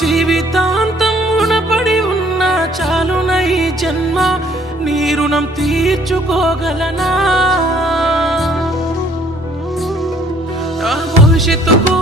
జీవితాంతం రుణపడి ఉన్న చాలున ఈ జన్మ నీ రుణం తీర్చుకోగలనా నా భవిష్యత్తుకు